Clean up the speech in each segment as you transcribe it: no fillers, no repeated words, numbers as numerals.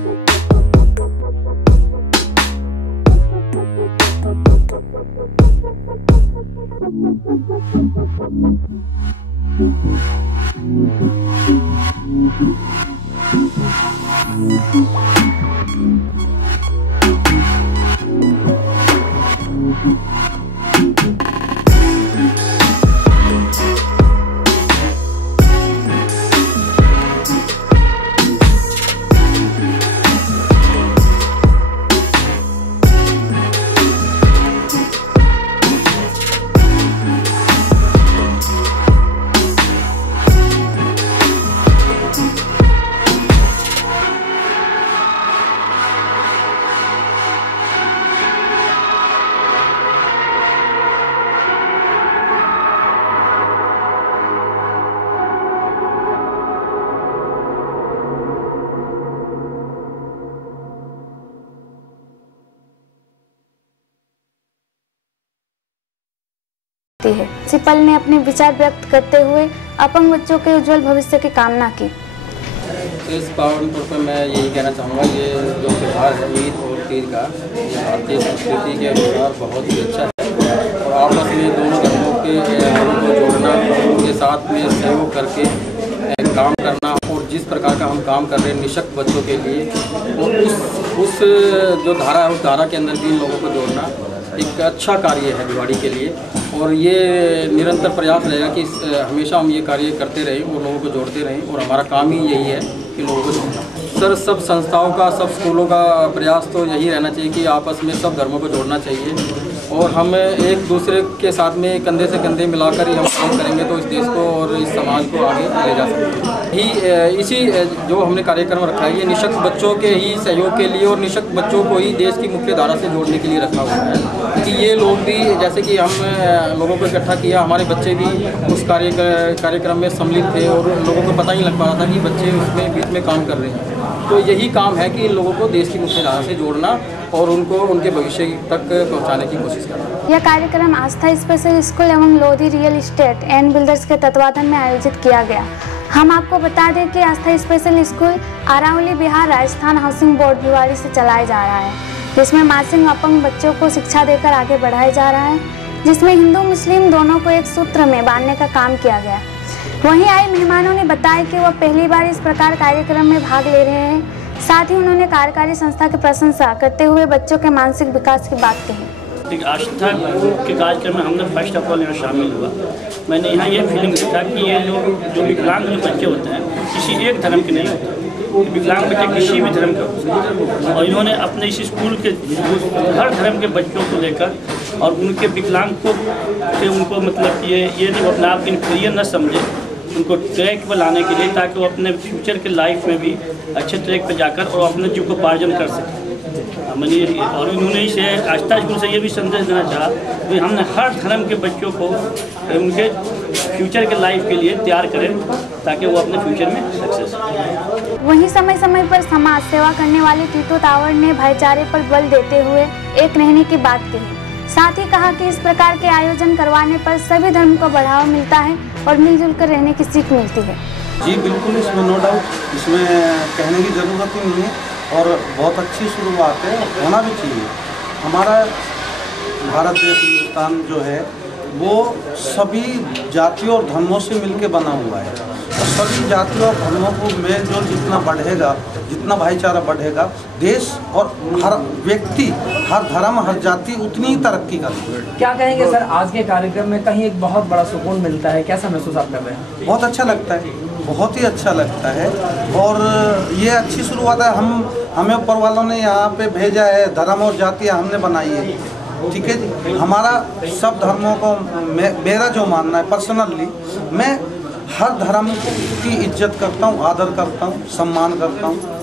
है। प्रिंसिपल ने अपने विचार व्यक्त करते हुए अपंग बच्चों के उज्जवल भविष्य की कामना की। इस पावन तौर पर मैं यही कहना चाहूँगा, ये जो त्यौहार है ईद और तीज का, ये भारतीय संस्कृति के अनुसार बहुत ही अच्छा है और आपस में दोनों धर्मों के लोगों को जोड़ना, उनके साथ में सहयोग करके काम करना और जिस प्रकार का हम काम कर रहे हैं निशक्त बच्चों के लिए, और उस जो धारा है उस धारा के अंदर भी इन लोगों को जोड़ना एक अच्छा कार्य है भिवाड़ी के लिए। और ये निरंतर प्रयास रहेगा कि हमेशा हम ये कार्य करते रहें और लोगों को जोड़ते रहें, और हमारा काम ही यही है कि लोगों को जोड़ना। सर, सब संस्थाओं का, सब स्कूलों का प्रयास तो यही रहना चाहिए कि आपस में सब धर्मों को जोड़ना चाहिए और हम एक दूसरे के साथ में कंधे से कंधे मिलाकर ही हम काम करेंगे तो इस देश को और इस समाज को आगे ले जा सकते हैं। इसी जो हमने कार्यक्रम रखा है ये निशक्त बच्चों के ही सहयोग के लिए और निशक्त बच्चों को ही देश की मुख्य धारा से जोड़ने के लिए रखा हुआ है, क्योंकि ये लोग भी, जैसे कि हम लोगों को इकट्ठा किया, हमारे बच्चे भी उस कार्यक्रम में सम्मिलित थे और लोगों को पता ही लग पा रहा था कि बच्चे उसमें बीच में काम कर रहे हैं। तो यही काम है कि इन लोगों को देश की मुख्य धारा से जोड़ना और उनको उनके भविष्य तक पहुंचाने की कोशिश करना। यह कार्यक्रम आस्था स्पेशल स्कूल एवं Lodhi real estate and builders के तत्वाधान में आयोजित किया गया। हम आपको बता दें कि Aastha special school Aravali Bihar Rajasthan housing board Bhiwadi से चलाया जा रहा है, जिसमें मासिक अपंग बच्चों को शिक्षा देकर आगे बढ़ाया जा रहा है, जिसमें हिंदू मुस्लिम दोनों को एक सूत्र में बांधने का काम किया गया। वहीं आए मेहमानों ने बताया कि वह पहली बार इस प्रकार कार्यक्रम में भाग ले रहे हैं। साथ ही उन्होंने कार्यकारी संस्था की प्रशंसा करते हुए बच्चों के मानसिक विकास की बात कही। आस्था के कार्यक्रम में हमने फर्स्ट ऑफ ऑल यहाँ शामिल हुआ। मैंने यहाँ ये फीलिंग देखा कि ये लोग जो विकलांग बच्चे होते हैं किसी एक धर्म के नहीं होते, विकलांग बच्चे किसी भी धर्म के होते हैं और इन्होंने अपने इस स्कूल के हर धर्म के बच्चों को लेकर और उनके विकलांग को उनको मतलब ये नहीं अपने आप इन्फीरियर न समझे, उनको ट्रैक पर लाने के लिए, ताकि वो अपने फ्यूचर के लाइफ में भी अच्छे ट्रैक पर जाकर और अपने जीव को उपार्जन कर सकें। मैंने और उन्होंने इसे आस्था स्कूल से ये भी संदेश देना चाहा कि हमने हर धर्म के बच्चों को उनके फ्यूचर के लाइफ के लिए तैयार करें ताकि वो अपने फ्यूचर में सक्सेस हो। वहीं समय समय पर समाज सेवा करने वाले टीटू तावड़ ने भाईचारे पर बल देते हुए एक रहने की बात कही। साथ ही कहा कि इस प्रकार के आयोजन करवाने पर सभी धर्म को बढ़ावा मिलता है और मिलजुल कर रहने की सीख मिलती है। जी बिल्कुल, इसमें नो डाउट, इसमें कहने की ज़रूरत ही नहीं है और बहुत अच्छी शुरुआत है, होना भी चाहिए। हमारा भारत देश हिंदुस्तान जो है वो सभी जातियों और धर्मों से मिलकर बना हुआ है और सभी जातियों और धर्मों को में जो जितना बढ़ेगा, जितना भाईचारा बढ़ेगा, देश और हर व्यक्ति, हर धर्म, हर जाति उतनी ही तरक्की करेगी। क्या कहेंगे सर, आज के कार्यक्रम में कहीं एक बहुत बड़ा सुकून मिलता है, कैसा महसूस आप कर रहे हैं? बहुत अच्छा लगता है, बहुत ही अच्छा लगता है और ये अच्छी शुरुआत है। हमें ऊपर वालों ने यहाँ पे भेजा है, धर्म और जातियाँ हमने बनाई है, ठीक है जी। हमारा सब धर्मों को मेरा जो मानना है पर्सनली, मैं हर धर्म की इज्जत करता हूँ, आदर करता हूँ, सम्मान करता हूँ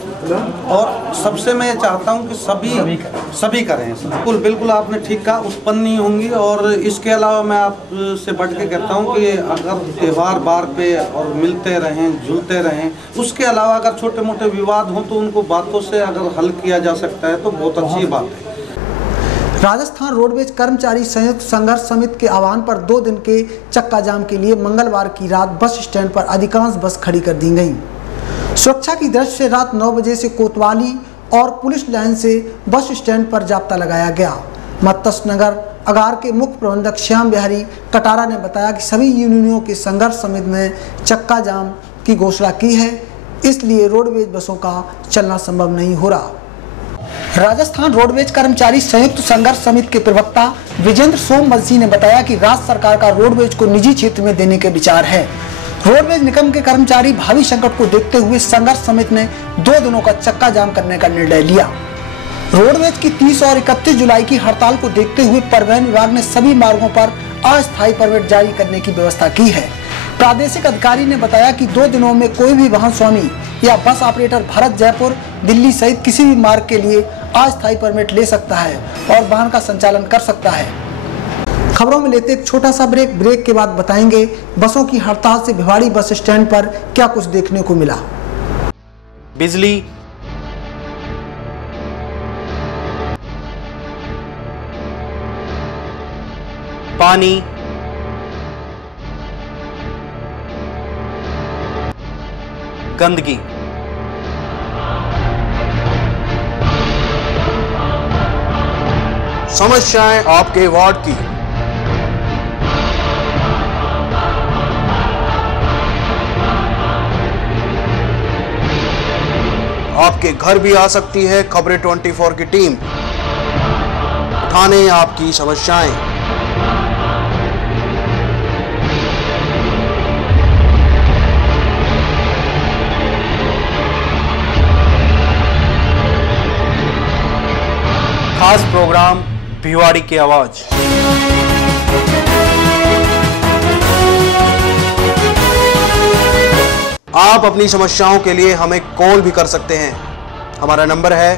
और सबसे मैं ये चाहता हूँ कि सभी करें। बिल्कुल आपने ठीक कहा, उत्पन्न नहीं होंगी। और इसके अलावा मैं आपसे बढ़ के कहता हूँ कि अगर त्यौहार बार पे और मिलते रहें, जुलते रहें, उसके अलावा अगर छोटे मोटे विवाद हों तो उनको बातों से अगर हल किया जा सकता है तो बहुत अच्छी बात है। राजस्थान रोडवेज कर्मचारी संयुक्त संघर्ष समिति के आह्वान पर 2 दिन के चक्का जाम के लिए मंगलवार की रात बस स्टैंड पर अधिकांश बस खड़ी कर दी गईं। सुरक्षा की दृष्टि से रात 9 बजे से कोतवाली और पुलिस लाइन से बस स्टैंड पर जाब्ता लगाया गया। मत्स्य नगर अगार के मुख्य प्रबंधक श्याम बिहारी कटारा ने बताया कि सभी यूनियनों के संघर्ष समिति ने चक्का जाम की घोषणा की है, इसलिए रोडवेज बसों का चलना संभव नहीं हो रहा। राजस्थान रोडवेज कर्मचारी संयुक्त संघर्ष समिति के प्रवक्ता विजेंद्र सोमवंशी ने बताया कि राज्य सरकार का रोडवेज को निजी क्षेत्र में देने के विचार है। रोडवेज निगम के कर्मचारी भावी संकट को देखते हुए संघर्ष समिति ने 2 दिनों का चक्का जाम करने का निर्णय लिया। रोडवेज की 30 और 31 जुलाई की हड़ताल को देखते हुए परिवहन विभाग ने सभी मार्गों पर अस्थायी परमिट जारी करने की व्यवस्था की है। प्रादेशिक अधिकारी ने बताया कि 2 दिनों में कोई भी वाहन स्वामी या बस ऑपरेटर भारत, जयपुर, दिल्ली सहित किसी भी मार्ग के लिए अस्थायी परमिट ले सकता है और वाहन का संचालन कर सकता है। खबरों में लेते एक छोटा सा ब्रेक के बाद बताएंगे बसों की हड़ताल से भिवाड़ी बस स्टैंड पर क्या कुछ देखने को मिला। बिजली, पानी, गंदगी, समस्याएं आपके वार्ड की, आपके घर भी आ सकती है खबरें 24 की टीम, उठाने आपकी समस्याएं। खास प्रोग्राम भिवाड़ी की आवाज। आप अपनी समस्याओं के लिए हमें कॉल भी कर सकते हैं। हमारा नंबर है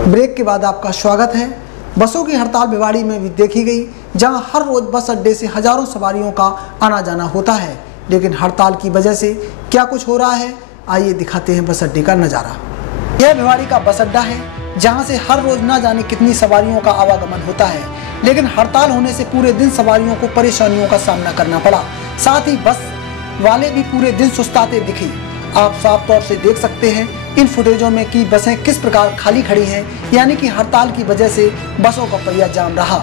ब्रेक के बाद आपका स्वागत है। बसों की हड़ताल भिवाड़ी में भी देखी गई, जहां हर रोज बस अड्डे से हजारों सवारियों का आना जाना होता है, लेकिन हड़ताल की वजह से क्या कुछ हो रहा है, आइए दिखाते हैं बस अड्डे का नज़ारा। यह भिवाड़ी का बस अड्डा है, जहां से हर रोज ना जाने कितनी सवारियों का आवागमन होता है, लेकिन हड़ताल होने से पूरे दिन सवारियों को परेशानियों का सामना करना पड़ा। साथ ही बस वाले भी पूरे दिन सुस्ताते दिखे। आप साफ तौर से देख सकते हैं इन फुटेजों में कि बसें किस प्रकार खाली खड़ी हैं, यानी कि हड़ताल की वजह से बसों का पहिया जाम रहा।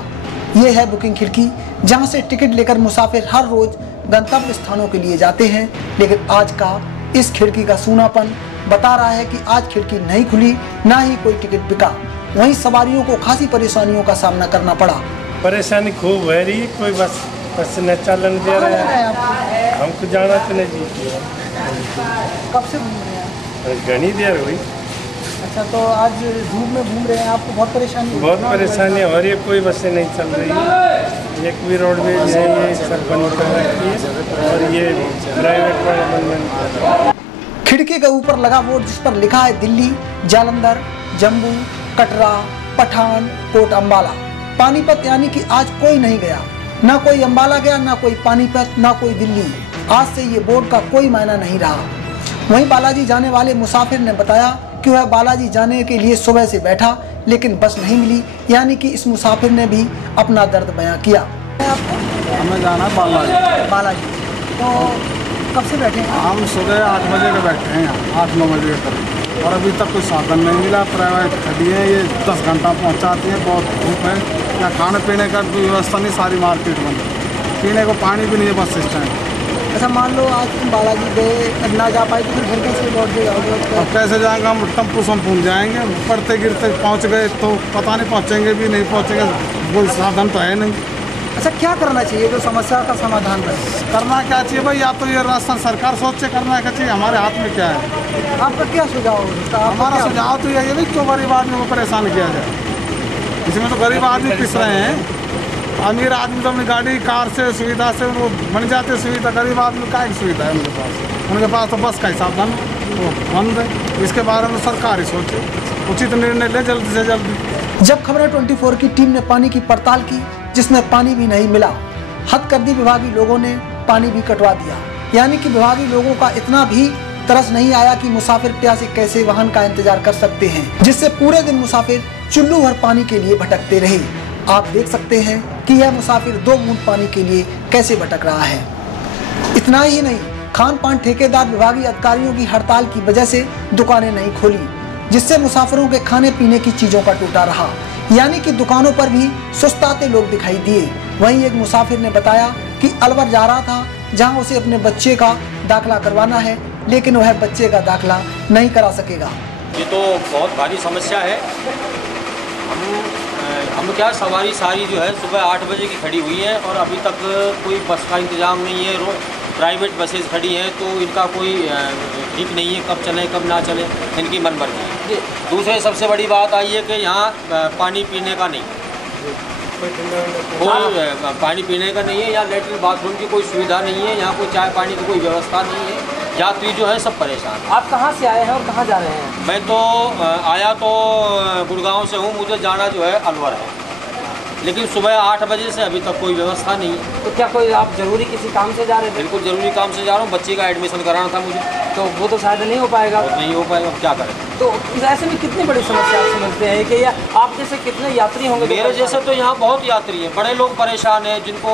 ये है बुकिंग खिड़की, जहां से टिकट लेकर मुसाफिर हर रोज गंतव्य स्थानों के लिए जाते हैं, लेकिन आज का इस खिड़की का सूनापन बता रहा है कि आज खिड़की नहीं खुली, ना ही कोई टिकट बिका। वहीं सवारियों को खासी परेशानियों का सामना करना पड़ा। परेशानी खूब है रही, कोई बस न चलन दे रहा है, हमको जाना तो नहीं जी। कब से घूम रहे हैं? घनी देर हुई। अच्छा, तो आज धूप में घूम रहे हैं, आपको बहुत परेशानी? बहुत परेशानी हो रही है, कोई बसें नहीं चल रही। एक भी रोडवेज है, ये सब बंद कर रखी है और ये प्राइवेट वाला बंद। खिड़की के ऊपर लगा बोर्ड जिस पर लिखा है दिल्ली, जालंधर, जम्मू, कटरा, पठान कोट, अम्बाला, पानीपत, यानी कि आज कोई नहीं गया, ना कोई अम्बाला गया, ना कोई पानीपत, ना कोई दिल्ली। आज से ये बोर्ड का कोई मायना नहीं रहा। वहीं बालाजी जाने वाले मुसाफिर ने बताया कि वह बालाजी जाने के लिए सुबह से बैठा, लेकिन बस नहीं मिली, यानी कि इस मुसाफिर ने भी अपना दर्द बयां किया। हमें जाना है बालाजी, तो कब से बैठे हैं? हम सुबह 8 बजे के बैठे हैं यहाँ, 8-9 बजे के करीब, और अभी तक कोई साधन नहीं मिला। प्राइवेट खड़ी है, ये 10 घंटा पहुँचाती है, बहुत धूप है। यहाँ खाने पीने का व्यवस्था नहीं, सारी मार्केट बंद, पीने को पानी भी नहीं है बस स्टैंड। अच्छा, मान लो आज तुम बालाजी गए, ना जा पाए, तो फिर घर कैसे लौट के जाओगे? अब कैसे जाएंगे? हम टेम्पू से पहुँच जाएंगे, पढ़ते गिरते पहुँच गए तो पता नहीं पहुँचेंगे भी नहीं पहुँचेंगे, कोई साधन तो है नहीं। अच्छा, क्या करना चाहिए जो समस्या का समाधान करे? करना क्या चाहिए भाई? या तो ये राजस्थान सरकार सोच से करना क्या चाहिए, हमारे हाथ में क्या है? आपका क्या सुझाव होता है? हमारा सुझाव तो यही है क्यों गरीब आदमी को परेशान किया जाए। इसमें तो गरीब आदमी पिस रहे हैं, अमीर आदमी तो अपनी गाड़ी कार से सुविधा से वो बन जाते सुविधा, गरीब आदमी का एक सुविधा है उनके पास तो बस का हिसाब वो बंद है। इसके बारे में सरकार ही सोचे, उचित निर्णय ले जल्द से जल्द। जब खबरें 24 की टीम ने पानी की पड़ताल की, जिसमें पानी भी नहीं मिला, हद कर दी विभागीय लोगों ने पानी भी कटवा दिया, यानी कि विभागीय लोगों का इतना भी तरस नहीं आया कि मुसाफिर प्यासे कैसे वाहन का इंतजार कर सकते हैं, जिससे पूरे दिन मुसाफिर चुल्लू भर पानी के लिए भटकते रहे। आप देख सकते हैं कि यह मुसाफिर 2 बूंद पानी के लिए कैसे भटक रहा है। इतना ही नहीं, खान पान ठेकेदार विभागीय अधिकारियों की हड़ताल की वजह से दुकानें नहीं खोली, जिससे मुसाफिरों के खाने पीने की चीजों का टूटा रहा, यानी कि दुकानों पर भी सुस्ताते लोग दिखाई दिए। वहीं एक मुसाफिर ने बताया कि अलवर जा रहा था, जहां उसे अपने बच्चे का दाखिला करवाना है, लेकिन वह बच्चे का दाखिला नहीं करा सकेगा। ये तो बहुत भारी समस्या है। हम क्या सवारी सारी जो है सुबह 8 बजे की खड़ी हुई है और अभी तक कोई बस का इंतजाम नहीं है। प्राइवेट बसेस खड़ी हैं तो इनका कोई ठीक नहीं है, कब चलें कब ना चलें, इनकी मनमर्जी है। दूसरे सबसे बड़ी बात आई है कि यहाँ पानी पीने का नहीं, कोई पानी पीने का नहीं है, यहाँ लेटरिन बाथरूम की कोई सुविधा नहीं है, यहाँ कोई चाय पानी की कोई व्यवस्था नहीं है। यात्री जो है सब परेशान। आप कहाँ से आए हैं और कहाँ जा रहे हैं? मैं तो आया तो गुड़गांव से हूँ, मुझे जाना जो है अलवर है, लेकिन सुबह 8 बजे से अभी तक कोई व्यवस्था नहीं है। तो क्या कोई आप जरूरी किसी काम से जा रहे थे? बिल्कुल ज़रूरी काम से जा रहा हूँ, बच्चे का एडमिशन कराना था मुझे। तो वो तो शायद नहीं हो पाएगा। नहीं हो पाएगा, क्या करें। तो ऐसे में कितनी बड़ी समस्या आप समझते हैं कि या आप जैसे कितने यात्री होंगे? मेरे जैसे तो यहाँ बहुत यात्री हैं, बड़े लोग परेशान हैं, जिनको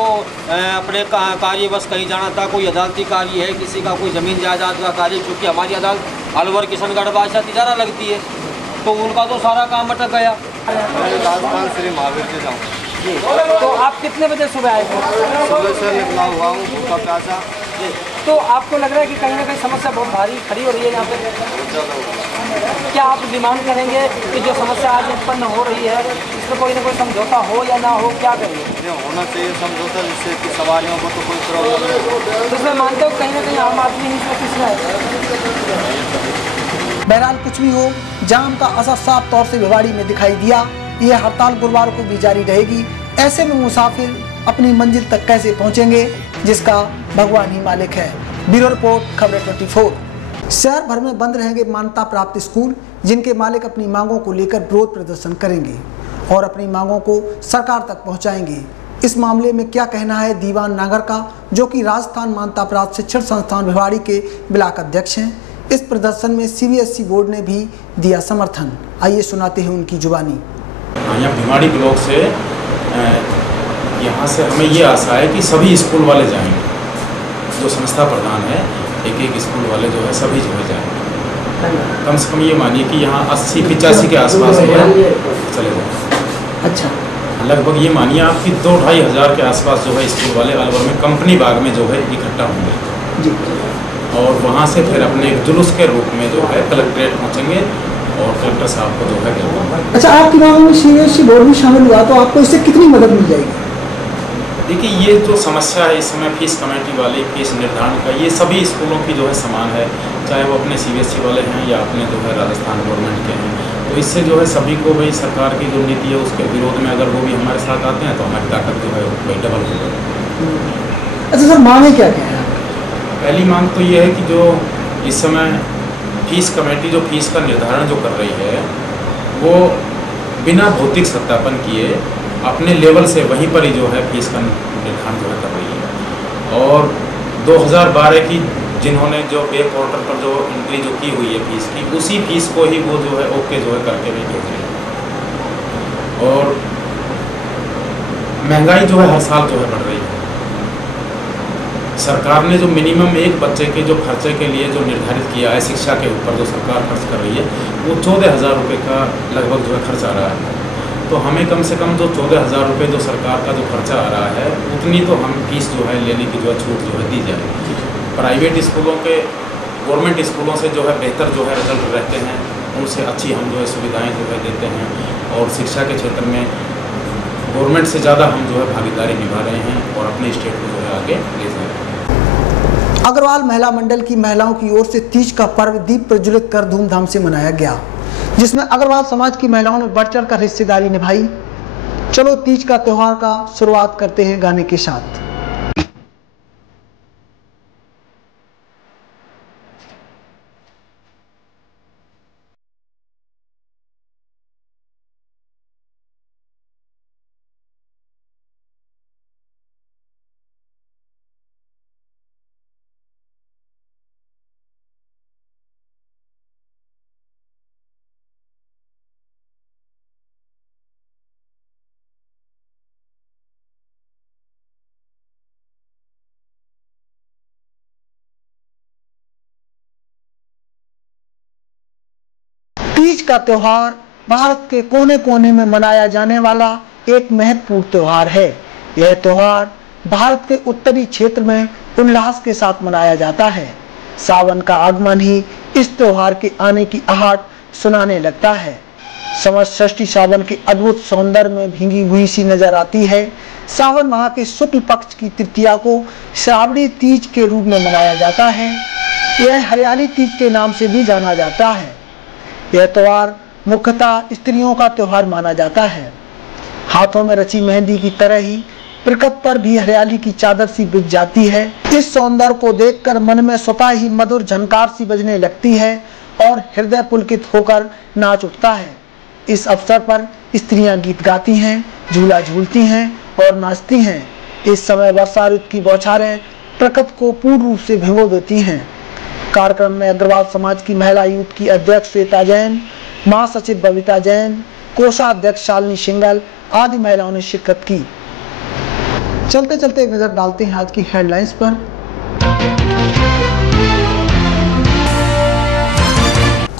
अपने कार्यवश कहीं जाना था, कोई अदालती कार्य है, किसी का कोई ज़मीन जायदाद का कार्य, चूँकि हमारी अदालत अलवर किशनगढ़ बादशाह तिजारा लगती है, तो उनका तो सारा काम अटक गया। राजस्थान श्री महावीर से जाऊँ। तो आप कितने बजे सुबह आए थे? सुबह से निकला हुआ हूँ, भूखा प्यासा। तो आपको लग रहा है कि कहीं ना कहीं समस्या बहुत भारी खड़ी हो रही है यहाँ पे? बहुत ज़्यादा। क्या आप डिमांड करेंगे कि जो समस्या आज उत्पन्न हो रही है इसमें कोई ना कोई समझौता हो या ना हो, क्या करेंगे? ये होना चाहिए समझौता, जिससे कि सवारियों को तो कोई प्रॉब्लम नहीं हो। तो इसमें मानते हो कहीं ना कहीं आम आदमी ही इसमें किसमें है? बहरहाल कुछ भी हो, जाम का असर साफ तौर से भिवाड़ी में दिखाई दिया। यह हड़ताल गुरुवार को भी जारी रहेगी। ऐसे में मुसाफिर अपनी मंजिल तक कैसे पहुंचेंगे, जिसका भगवान ही मालिक है। ब्यूरो रिपोर्ट, खबरें 24। शहर भर में बंद रहेंगे मान्यता प्राप्त स्कूल, जिनके मालिक अपनी मांगों को लेकर विरोध प्रदर्शन करेंगे और अपनी मांगों को सरकार तक पहुंचाएंगे। इस मामले में क्या कहना है दीवान नागर का, जो कि राजस्थान मान्यता प्राप्त शिक्षण संस्थान भिवाड़ी के ब्लॉक अध्यक्ष हैं। इस प्रदर्शन में CBSE बोर्ड ने भी दिया समर्थन। आइए सुनाते हैं उनकी जुबानी। यहाँ भिवाड़ी ब्लॉक से यहाँ से हमें ये आशा है कि सभी स्कूल वाले जाएंगे, जो संस्था प्रधान है, एक स्कूल वाले जो है सभी जो है जाएंगे। कम से कम ये मानिए कि यहाँ 80-85 के आसपास जो है चले जाएंगे। अच्छा, लगभग ये मानिए आपकी 2-2.5 हज़ार के आसपास जो है स्कूल वाले अलवर में कंपनी बाग में जो है इकट्ठा होंगे और वहाँ से फिर अपने एक जुलूस के रूप में जो है कलेक्ट्रेट पहुँचेंगे और कलेक्टर साहब को जो है। अच्छा, आपकी मांगों में CBSE बोर्ड भी शामिल हुआ, तो आपको इससे कितनी मदद मिल जाएगी? देखिए, ये जो समस्या है इस समय फीस कमेटी वाली, फीस निर्धारण का, ये सभी स्कूलों की जो है समान है, चाहे वो अपने CBSE वाले हैं या अपने जो है राजस्थान गवर्नमेंट के हैं। तो इससे जो है सभी को भाई सरकार की जो नीति है उसके विरोध में अगर वो भी हमारे साथ आते हैं तो हमारी ताकत जो है भाई डबल हो जाएगी। अच्छा सर, मांगे क्या क्या है? पहली मांग तो ये है कि जो इस समय फीस कमेटी जो फीस का निर्धारण जो कर रही है वो बिना भौतिक सत्यापन किए अपने लेवल से वहीं पर ही जो है फीस का निर्धारण जो है कर रही है। और 2012 की जिन्होंने जो पे पोर्टल पर जो एंट्री जो की हुई है फीस की, उसी फीस को ही वो जो है ओके जो है करके भी भेज रही है। और महंगाई जो है हर साल जो है बढ़ रही है। सरकार ने जो मिनिमम एक बच्चे के जो खर्चे के लिए जो निर्धारित किया है शिक्षा के ऊपर जो सरकार खर्च कर रही है वो 14,000 रुपये का लगभग जो है खर्च आ रहा है। तो हमें कम से कम जो 14,000 रुपये जो सरकार का जो खर्चा आ रहा है उतनी तो हम फीस जो है लेने की जो है छूट जो है दी जाए। प्राइवेट स्कूलों के गवर्नमेंट स्कूलों से जो है बेहतर जो है रिजल्ट रहते हैं, उनसे अच्छी हम जो है सुविधाएँ जो है देते हैं और शिक्षा के क्षेत्र में गवर्नमेंट से ज़्यादा हम जो है भागीदारी निभा रहे हैं और अपने स्टेट को जो है आगे ले जा रहे हैं। अग्रवाल महिला मंडल की महिलाओं की ओर से तीज का पर्व दीप प्रज्वलित कर धूमधाम से मनाया गया, जिसमें अग्रवाल समाज की महिलाओं ने बढ़ चढ़ कर हिस्सेदारी निभाई। चलो तीज का त्योहार का शुरुआत करते हैं गाने के साथ। का त्यौहार भारत के कोने कोने में मनाया जाने वाला एक महत्वपूर्ण त्यौहार है। यह त्यौहार भारत के उत्तरी क्षेत्र में उल्लास के साथ मनाया जाता है। सावन का आगमन ही इस त्यौहार के आने की आहट सुनाने लगता है। समष्टि सावन के अद्भुत सौंदर्य में भींगी हुई सी नजर आती है। सावन माह के शुक्ल पक्ष की तृतीया को श्रावणी तीज के रूप में मनाया जाता है। यह हरियाली तीज के नाम से भी जाना जाता है। यह त्यौहार मुख्यतः स्त्रियों का त्यौहार माना जाता है। हाथों में रची मेहंदी की तरह ही प्रकृति पर भी हरियाली की चादर सी बिछ जाती है। इस सौंदर्य को देखकर मन में स्वतः ही मधुर झनकार सी बजने लगती है और हृदय पुलकित होकर नाच उठता है। इस अवसर पर स्त्रियां गीत गाती हैं, झूला झूलती हैं और नाचती हैं। इस समय वर्षा ऋतु की बौछारें प्रकृति को पूर्ण रूप से भिगो देती हैं। कार्यक्रम में अग्रवाल समाज की महिला यूथ की अध्यक्ष श्वेता जैन, महासचिव बबीता जैन, कोषाध्यक्ष शालिनी सिंगल आदि महिलाओं ने शिरकत की। चलते चलते एक नजर डालते हैं आज की हेडलाइंस पर।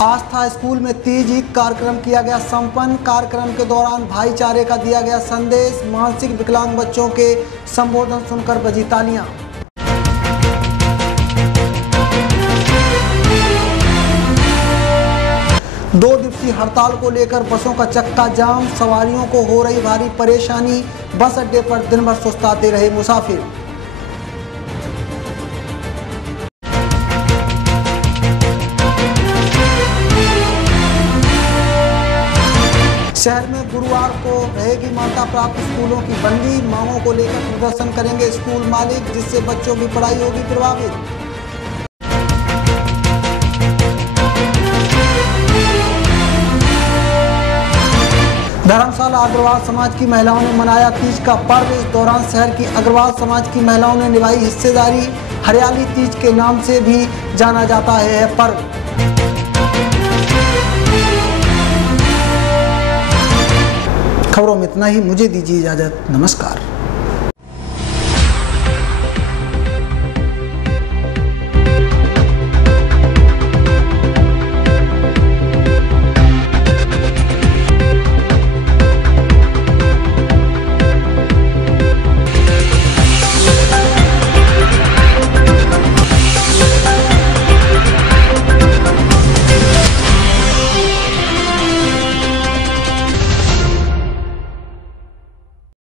आस्था स्कूल में तीज ईद कार्यक्रम किया गया संपन्न। कार्यक्रम के दौरान भाईचारे का दिया गया संदेश। मानसिक विकलांग बच्चों के संबोधन सुनकर बजी तालियां। दो दिवसीय हड़ताल को लेकर बसों का चक्का जाम। सवारियों को हो रही भारी परेशानी। बस अड्डे पर दिन भर सुस्ताते रहे मुसाफिर। शहर में गुरुवार को रहेगी मान्यता प्राप्त स्कूलों की बंदी। मांगों को लेकर प्रदर्शन करेंगे स्कूल मालिक, जिससे बच्चों की पढ़ाई होगी प्रभावित। धर्मशाला अग्रवाल समाज की महिलाओं ने मनाया तीज का पर्व। इस दौरान शहर की अग्रवाल समाज की महिलाओं ने निभाई हिस्सेदारी। हरियाली तीज के नाम से भी जाना जाता है यह पर्व। खबरों में इतना ही। मुझे दीजिए इजाजत। नमस्कार।